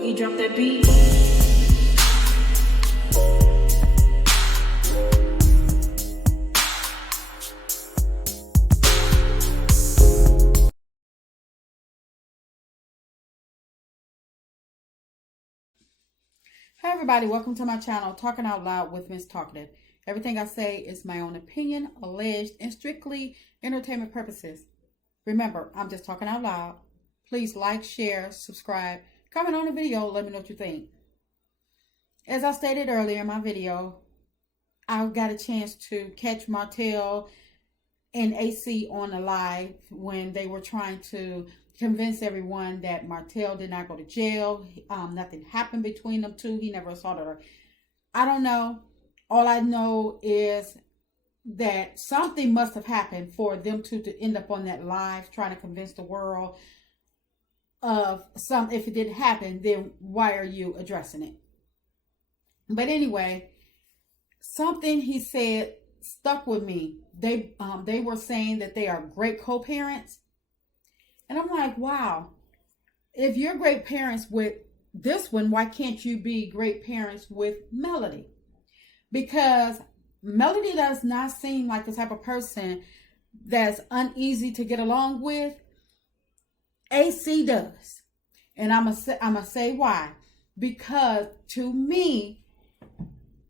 Boogie, drop that beat. Hi everybody, welcome to my channel, Talking Out Loud with Miss Talkative. Everything I say is my own opinion, alleged, and strictly entertainment purposes. Remember, I'm just talking out loud. Please like, share, subscribe, comment on the video, let me know what you think. As I stated earlier in my video, I got a chance to catch Martell and AC on the live when they were trying to convince everyone that Martel did not go to jail. Nothing happened between them two. He never assaulted her. I don't know. All I know is that something must have happened for them two to end up on that live trying to convince the world of some. If it didn't happen, then why are you addressing it? But anyway, something he said stuck with me. They were saying that they are great co-parents. And I'm like, wow, if you're great parents with this one, why can't you be great parents with Melody? Because Melody does not seem like the type of person that's uneasy to get along with. AC does. And I'm gonna say why. Because to me,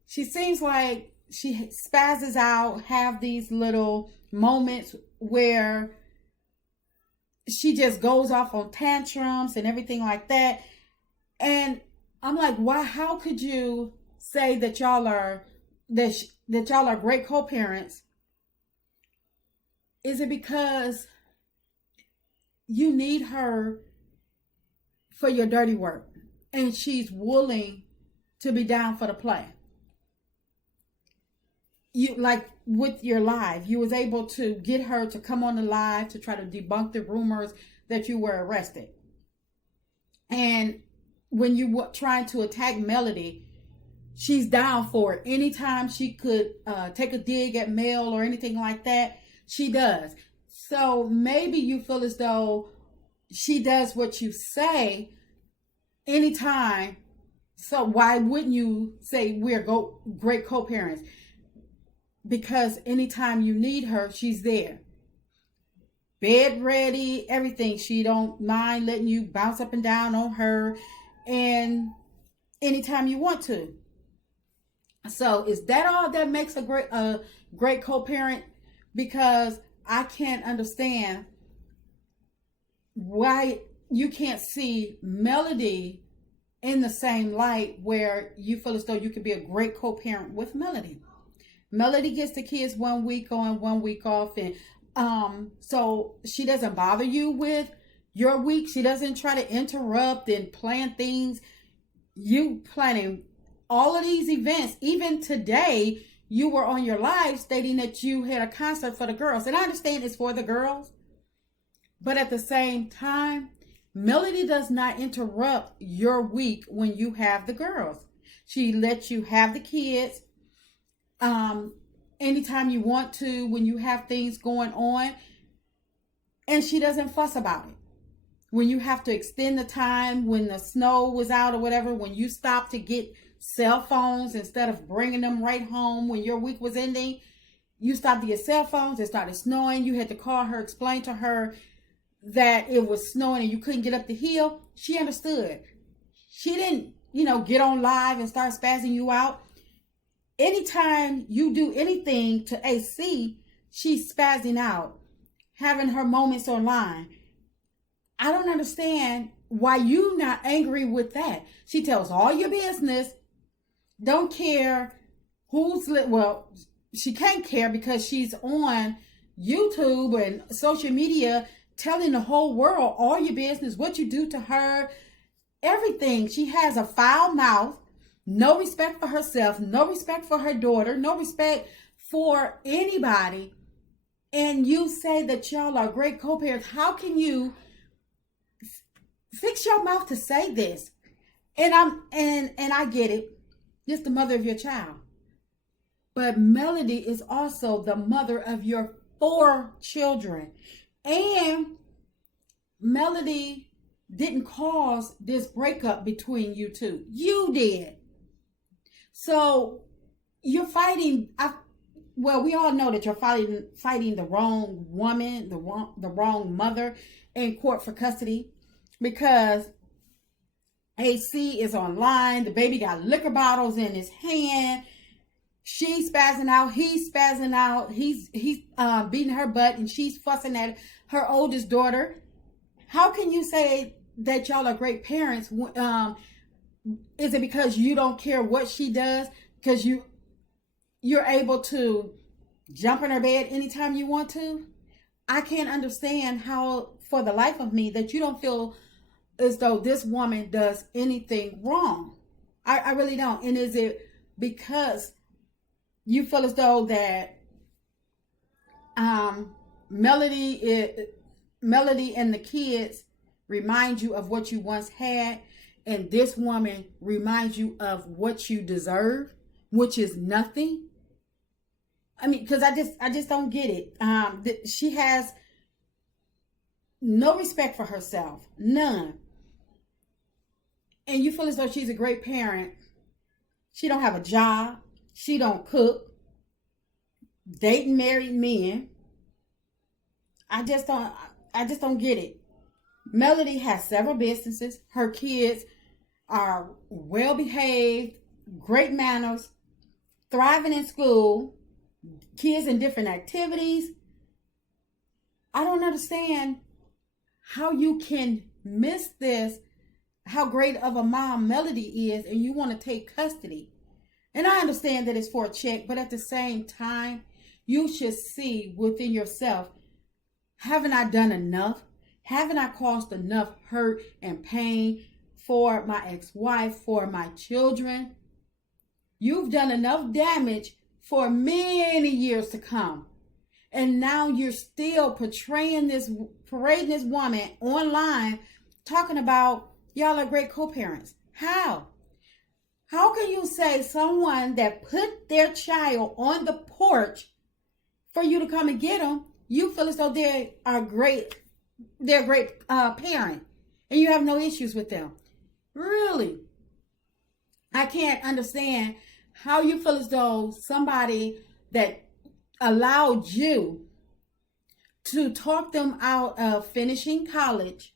she seems like she spazzes out, have these little moments where she just goes off on tantrums and everything like that. And I'm like, why? How could you say that y'all are that y'all are great co-parents? Is it because you need her for your dirty work and she's willing to be down for the play? You, like with your live, you was able to get her to come on the live to try to debunk the rumors that you were arrested. And when you were trying to attack Melody, she's down for it. Anytime she could take a dig at Mel or anything like that, she does. So maybe you feel as though she does what you say anytime. So why wouldn't you say we're great co-parents? Because anytime you need her, she's there. Bed ready, everything. She don't mind letting you bounce up and down on her, and anytime you want to. So is that all that makes a great co-parent? Because I can't understand why you can't see Melody in the same light where you feel as though you could be a great co-parent with Melody. Melody gets the kids 1 week on, 1 week off, and so she doesn't bother you with your week. She doesn't try to interrupt and plan things. You planning all of these events. Even today, you were on your live stating that you had a concert for the girls. And I understand it's for the girls. But at the same time, Melody does not interrupt your week when you have the girls. She lets you have the kids anytime you want to, when you have things going on, and she doesn't fuss about it. When you have to extend the time, when the snow was out or whatever, when you stopped to get cell phones instead of bringing them right home when your week was ending, you stopped to get cell phones. It started snowing. You had to call her, explain to her that it was snowing and you couldn't get up the hill. She understood. She didn't, get on live and start spazzing you out. Anytime you do anything to AC, she's spazzing out, having her moments online. I don't understand why you not angry with that. She tells all your business, don't care she can't care because she's on YouTube and social media telling the whole world all your business, what you do to her, everything. She has a foul mouth. No respect for herself, no respect for her daughter, no respect for anybody. And you say that y'all are great co-parents. How can you fix your mouth to say this? And I get it. Just the mother of your child. But Melody is also the mother of your 4 children. And Melody didn't cause this breakup between you two. You did. So you're fighting. Well, we all know that you're fighting the wrong woman, the wrong mother in court for custody, because AC is online. The baby got liquor bottles in his hand. She's spazzing out. He's spazzing out. He's beating her butt, and she's fussing at her oldest daughter. How can you say that y'all are great parents? Is it because you don't care what she does? Because you're able to jump in her bed anytime you want to? I can't understand how, for the life of me, that you don't feel as though this woman does anything wrong. I really don't. And is it because you feel as though that Melody and the kids remind you of what you once had, and this woman reminds you of what you deserve, which is nothing? I mean, because I just don't get it. She has no respect for herself, none. And you feel as though she's a great parent. She don't have a job. She don't cook. Dating married men. I just don't get it. Melody has several businesses. Her kids are well behaved, great manners, thriving in school, kids in different activities. I don't understand how you can miss this, how great of a mom Melody is, and you want to take custody. And I understand that it's for a check, but at the same time, you should see within yourself, haven't I done enough? Haven't I caused enough hurt and pain for my ex-wife, for my children? You've done enough damage for many years to come. And now you're still parading this woman online, talking about y'all are great co-parents. How? How can you say someone that put their child on the porch for you to come and get them, you feel as though they're a great parent, and you have no issues with them? Really? I can't understand how you feel as though somebody that allowed you to talk them out of finishing college,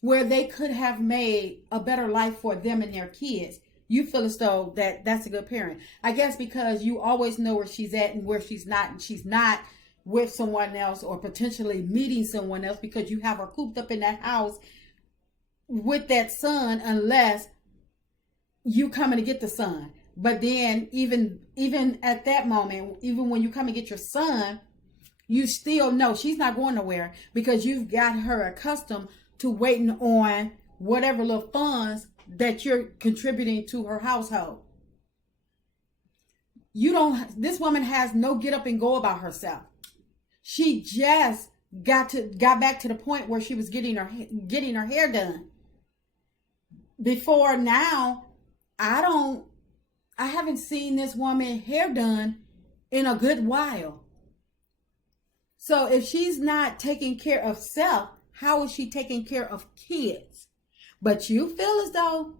where they could have made a better life for them and their kids, you feel as though that's a good parent. I guess because you always know where she's at and where she's not, and she's not with someone else or potentially meeting someone else, because you have her cooped up in that house with that son, unless you coming to get the son. But then even at that moment, even when you come and get your son, you still know she's not going nowhere, because you've got her accustomed to waiting on whatever little funds that you're contributing to her household. This woman has no get up and go about herself. She just got back to the point where she was getting her hair done. Before now, I haven't seen this woman hair done in a good while. So if she's not taking care of self, how is she taking care of kids? But you feel as though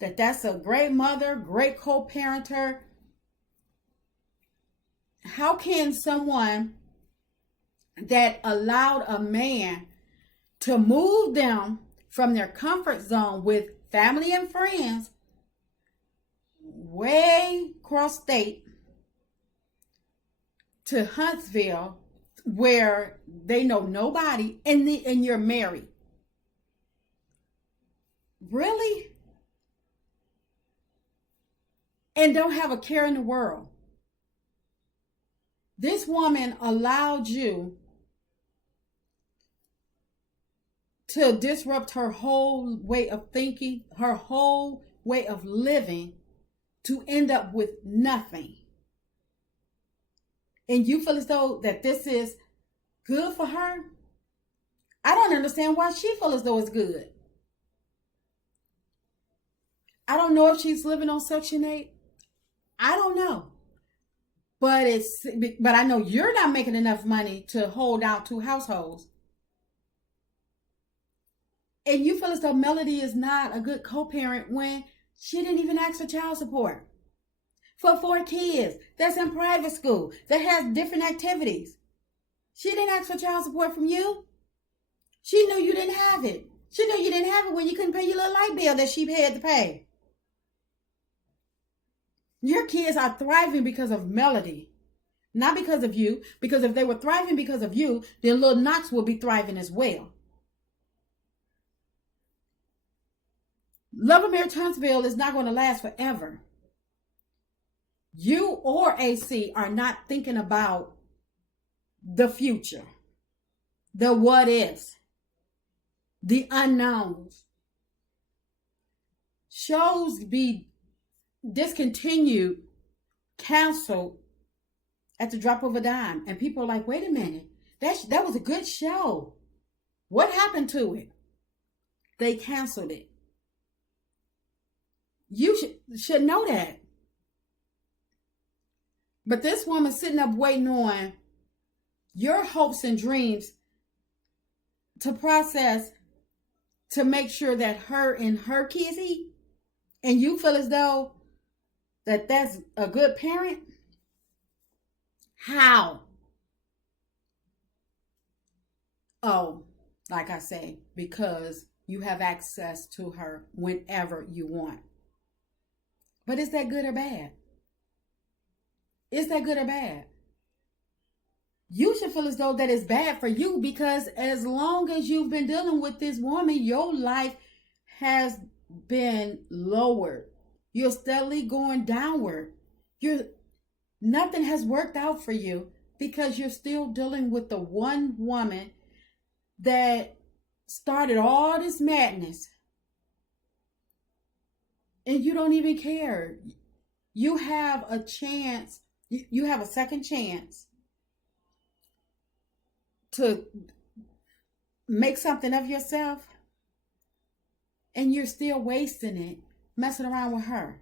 that's a great mother, great co-parenter. How can someone that allowed a man to move them from their comfort zone with family and friends way across state to Huntsville, where they know nobody, and you're married? Really? And don't have a care in the world. This woman allowed you to disrupt her whole way of thinking, her whole way of living, to end up with nothing. And you feel as though that this is good for her? I don't understand why she feels as though it's good. I don't know if she's living on Section 8. I don't know. But I know you're not making enough money to hold down two households. And you feel as though Melody is not a good co-parent when she didn't even ask for child support for 4 kids that's in private school that has different activities. She didn't ask for child support from you. She knew you didn't have it. She knew you didn't have it when you couldn't pay your little light bill that she had to pay. Your kids are thriving because of Melody, not because of you. Because if they were thriving because of you, then little Knox will be thriving as well. Love of Marriage Huntsville is not going to last forever. You or AC are not thinking about the future, the what ifs, the unknowns. Shows be discontinued, canceled at the drop of a dime. And people are like, wait a minute, that was a good show. What happened to it? They canceled it. You should know that. But this woman's sitting up waiting on your hopes and dreams to process, to make sure that her and her kids eat. And you feel as though that's a good parent? How? Oh, like I say, because you have access to her whenever you want. But is that good or bad? Is that good or bad? You should feel as though that is bad for you, because as long as you've been dealing with this woman, your life has been lowered. You're steadily going downward. Nothing has worked out for you because you're still dealing with the one woman that started all this madness. And you don't even care. You have a chance. You have a second chance to make something of yourself, and you're still wasting it messing around with her.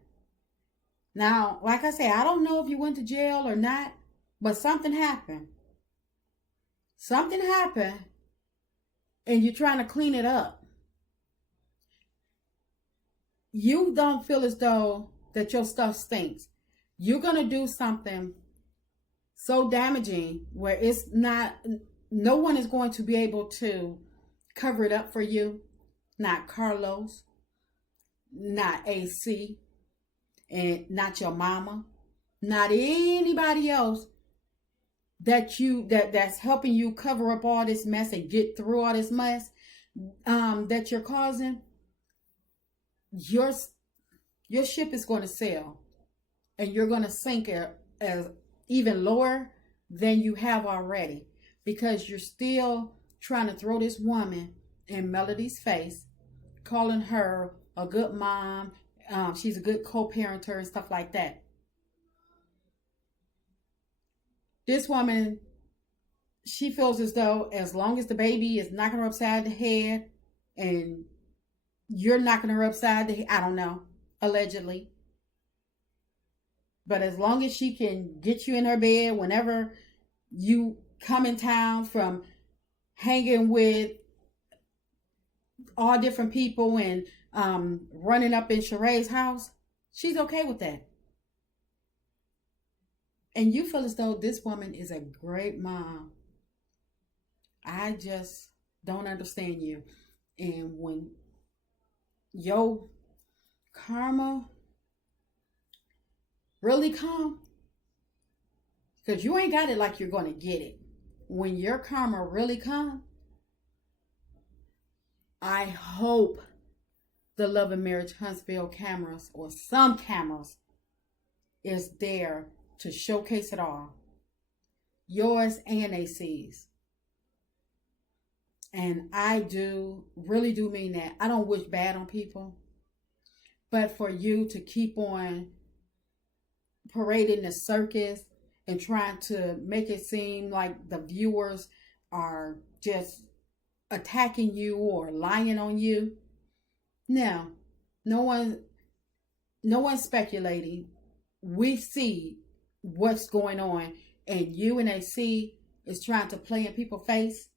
Now, like I say, I don't know if you went to jail or not, but something happened. Something happened, and you're trying to clean it up. You don't feel as though that your stuff stinks. You're going to do something so damaging where no one is going to be able to cover it up for you. Not Carlos, not AC, and not your mama, not anybody else that's helping you cover up all this mess and get through all this mess that you're causing. Your ship is going to sail, and you're going to sink as even lower than you have already, because you're still trying to throw this woman in Melody's face, calling her a good mom. She's a good co-parenter and stuff like that. This woman, she feels as though as long as the baby is knocking her upside the head and you're knocking her upside the head, I don't know, allegedly. But as long as she can get you in her bed whenever you come in town from hanging with all different people and running up in Sheree's house, she's okay with that. And you feel as though this woman is a great mom. I just don't understand you. And when your karma really come, because you ain't got it like you're going to get it. When your karma really come, I hope the Love and Marriage Huntsville cameras, or some cameras, is there to showcase it all. Yours and AC's. And I really do mean that. I don't wish bad on people. But for you to keep on parading the circus and trying to make it seem like the viewers are just attacking you or lying on you. No one's speculating. We see what's going on, and you and AC is trying to play in people's face.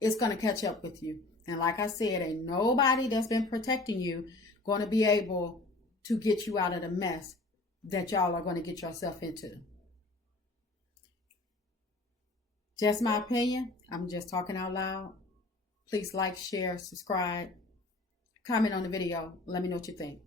it's going to catch up with you. And like I said, ain't nobody that's been protecting you going to be able to get you out of the mess that y'all are going to get yourself into. Just my opinion. I'm just talking out loud. Please like, share, subscribe, comment on the video. Let me know what you think.